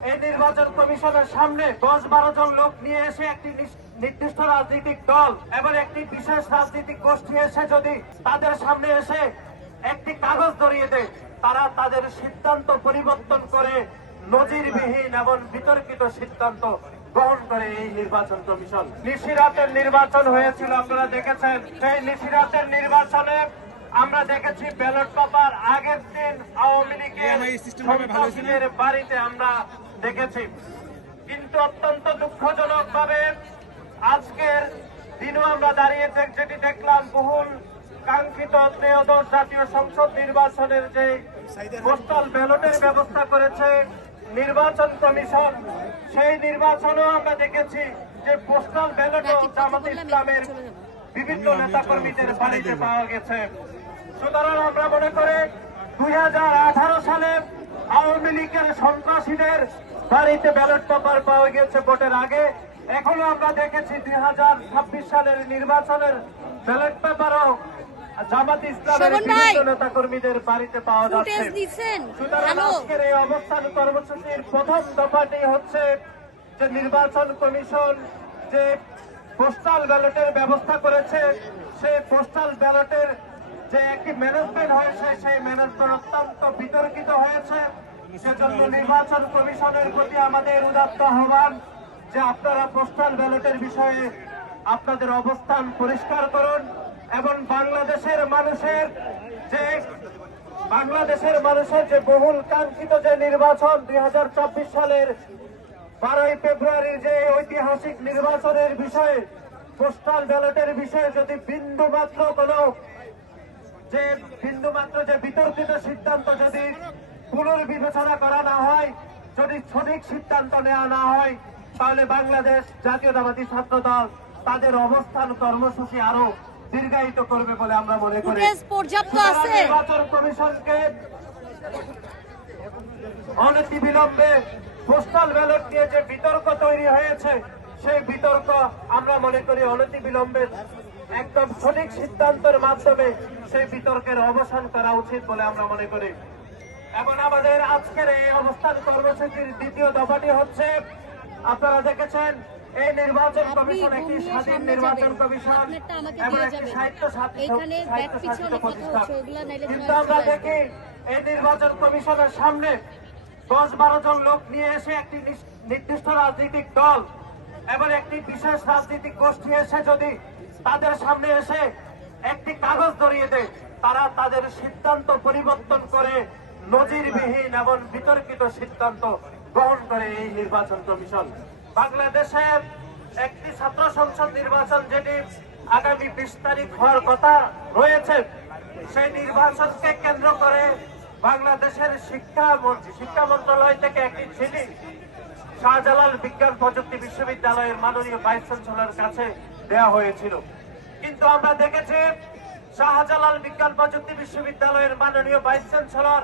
এই নির্বাচন কমিশনের সামনে 10-12 জন লোক নিয়ে এসে একটি নির্দিষ্ট রাজনৈতিক দল এবং একটি বিশেষ রাজনৈতিক গোষ্ঠী এসে যদি তাদের সামনে এসে একটি কাগজ ধরিয়ে দেয়, তারা তাদের সিদ্ধান্ত পরিবর্তন করে নজিরবিহীন এবং বিতর্কিত সিদ্ধান্ত গ্রহণ করে এই নির্বাচন কমিশন। নিশিরাতের নির্বাচন হয়েছিল, আপনারা দেখেছেন। সেই নিশিরাতের নির্বাচনে আমরা দেখেছি ব্যালট পেপার আগের দিন আওয়ামী লীগের বাড়িতে আমরা দেখেছি। কিন্তু অত্যন্ত দুঃখজনক ভাবে আজকের দিনও আমরা দাঁড়িয়ে যেটি দেখলাম, বহুল কাঙ্ক্ষিত ত্রয়োদশ জাতীয় সংসদ নির্বাচনের যে পোস্টাল ব্যালটের ব্যবস্থা করেছে নির্বাচন কমিশন, সেই নির্বাচনও আমরা দেখেছি যে পোস্টাল ব্যালটও জামাতে ইসলামের বিভিন্ন নেতাকর্মীদের বাড়িতে পাওয়া গেছে। সুতরাং আমরা মনে করি 2018 সালে আওয়ামী লীগের সন্ত্রাসীদের বাড়িতে ব্যালট পেপার পাওয়া গেছে ভোটের আগে। এখনো আমরা দেখেছি 2026 সালের নির্বাচনের ব্যালট পেপারও জামাত ইসলামের বিভিন্ন নেতাকর্মীদের বাড়িতে পাওয়া যাচ্ছে। সুতরাং আজকের এই অবস্থান কর্মসূচির প্রথম দফাটি হচ্ছে যে নির্বাচন কমিশন যে পোস্টাল ব্যালটের ব্যবস্থা করেছে, সেই পোস্টাল ব্যালটের যে একটি ম্যানেজমেন্ট হয়েছে, সেই ম্যানেজমেন্ট অত্যন্ত বিতর্কিত হয়েছে। সেজন্য নির্বাচন কমিশনের প্রতি আমাদের উদাত্ত আহ্বান যে আপনারা পোস্টাল ব্যালটের বিষয়ে আপনাদের অবস্থান পরিষ্কার করুন এবং বাংলাদেশের মানুষের যে বহুল কাঙ্ক্ষিত যে নির্বাচন 2024 সালের 12ই ফেব্রুয়ারির যে ঐতিহাসিক নির্বাচনের বিষয়ে পোস্টাল ব্যালটের বিষয়ে যদি বিন্দুমাত্র যে বিতর্কিত সিদ্ধান্ত যদি পুনর্বিবেচনা করা না হয়, যদি সঠিক সিদ্ধান্ত নেওয়া না হয়, তাহলে বাংলাদেশ জাতীয়তাবাদী ছাত্রদল তাদের অবস্থান কর্মসূচি আরো দীর্ঘায়িত করবে বলে আমরা মনে করি। নির্বাচন কমিশনকে অনতিবিলম্বে পোস্টাল ব্যালট নিয়ে যে বিতর্ক তৈরি হয়েছে, সেই বিতর্ক আমরা মনে করি অনতিবিলম্বে একদম সঠিক সিদ্ধান্তের মাধ্যমে সেই বিতর্কের অবসান করা উচিত বলে আমরা মনে করি। এবং আমাদের আজকের এই অবস্থান কর্মসূচির দ্বিতীয় দফাটি হচ্ছে, আপনারা দেখেছেন এই নির্বাচন কমিশন একটি স্বাধীন নির্বাচন কমিশন এবং একটি স্বায়ত্তশাসিত প্রতিষ্ঠান। কিন্তু আমরা দেখি এই নির্বাচন কমিশনের সামনে 10-12 জন লোক নিয়ে এসে একটি নির্দিষ্ট রাজনৈতিক দল এবং একটি বিশেষ রাজনৈতিক গোষ্ঠী এসে যদি তাদের সামনে এসে একটি কাগজ ধরিয়ে দেয়, তারা তাদের সিদ্ধান্ত পরিবর্তন করে নজিরবিহীন এবং বিতর্কিত সিদ্ধান্ত গ্রহণ করে এই নির্বাচন কমিশন। বাংলাদেশের একটি ছাত্র সংসদ নির্বাচন যেটি আগামী 20 তারিখ হওয়ার কথা রয়েছে, সেই নির্বাচনকে কেন্দ্র করে বাংলাদেশের শিক্ষা মন্ত্রণালয় থেকে একটি চিঠি শাহজালাল বিজ্ঞান প্রযুক্তি বিশ্ববিদ্যালয়ের মাননীয় ভাইস চ্যান্সেলরের কাছে দেওয়া হয়েছিল। কিন্তু আমরা দেখেছি শাহজালাল বিজ্ঞান প্রযুক্তি বিশ্ববিদ্যালয়ের মাননীয় ভাইস চ্যান্সেলর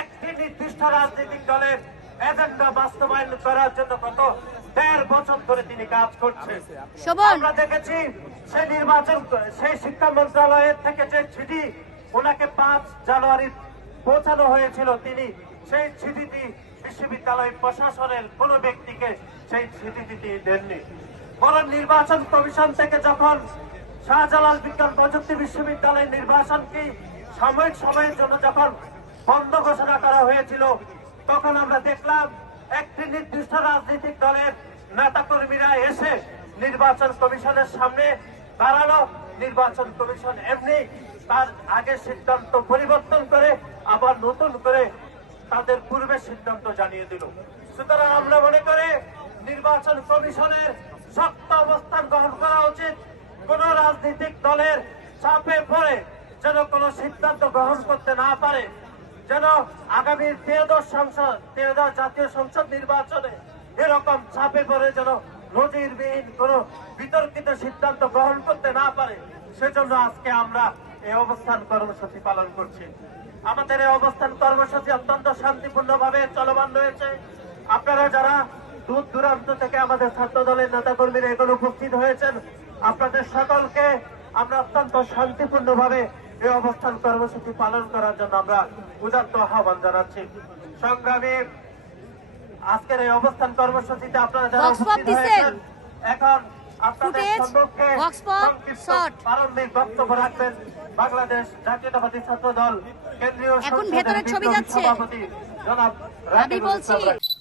একটি নির্দিষ্ট রাজনৈতিক দলের এজেন্ডা বাস্তবায়ন করার জন্য গত 1.5 বছর ধরে তিনি কাজ করছেন। আমরা দেখেছি সেই শিক্ষা মন্ত্রণালয়ের থেকে যে চিঠি ওনাকে 5 জানুয়ারি পৌঁছানো হয়েছিল, তিনি সেই চিঠিটি বিশ্ববিদ্যালয় প্রশাসনের কোন ব্যক্তিকে সেই চিঠিটি দেননি। বরং নির্বাচন কমিশন থেকে যখন শাহজালাল বিজ্ঞান প্রযুক্তি বিশ্ববিদ্যালয়ের নির্বাচনকে সাময়িক সময়ের জন্য যখন বন্ধ ঘোষণা করা হয়েছিল, তখন আমরা দেখলাম একটি নির্দিষ্ট রাজনৈতিক দলের নেতাকর্মীরা এসে নির্বাচন কমিশনের সামনে দাঁড়ালো। নির্বাচন কমিশন এমনি তার আগের সিদ্ধান্ত পরিবর্তন করে আবার নতুন করে তাদের পূর্বের সিদ্ধান্ত জানিয়ে দিল। সুতরাং আমরা মনে করি নির্বাচন কমিশনের শক্ত অবস্থান গ্রহণ করা উচিত। কোন রাজনৈতিক দলের চাপে পড়ে যেন কোন সিদ্ধান্ত গ্রহণ করতে না পারে, যেন আগামী 13দশ জাতীয় সংসদ নির্বাচনে এরকম চাপে পড়ে যেন নজিরবিহীন কোন বিতর্কিত সিদ্ধান্ত গ্রহণ করতে না পারে, সেজন্য আজকে আমরা এই অবস্থান কর্মসূচি পালন করছি। আমাদের এই অবস্থান কর্মসূচি অত্যন্ত শান্তিপূর্ণভাবে চলমান রয়েছে। আপনারা যারা দূর দূরান্ত থেকে আমাদের ছাত্র দলের নেতাকর্মীরা এখানে উপস্থিত হয়েছেন, আপনাদের সকলকে আমরা অত্যন্ত শান্তিপূর্ণভাবে এই অবস্থান কর্মসূচি পালন করার জন্য আমরা উদাত্ত আহ্বান জানাচ্ছি। সংগ্রামী আজকের এই অবস্থান কর্মসূচিতে আপনারা যারা বক্স পপ উপস্থিত দিচ্ছেন। হয়েছেন, এখন আপনাদের ফুটেজ, সম্মুখে বক্স পপ, সংক্ষিপ্ত শট। প্রারম্ভিক বক্তব্য রাখবেন বাংলাদেশ জাতীয়তাবাদী ছাত্র দল কেন্দ্রীয় এখন সংসদের ভেতরে ছবি বিপ্লবী যাচ্ছে। সভাপতি জনাব আমি রাকিবুল বলছি ইসলাম রাকিব।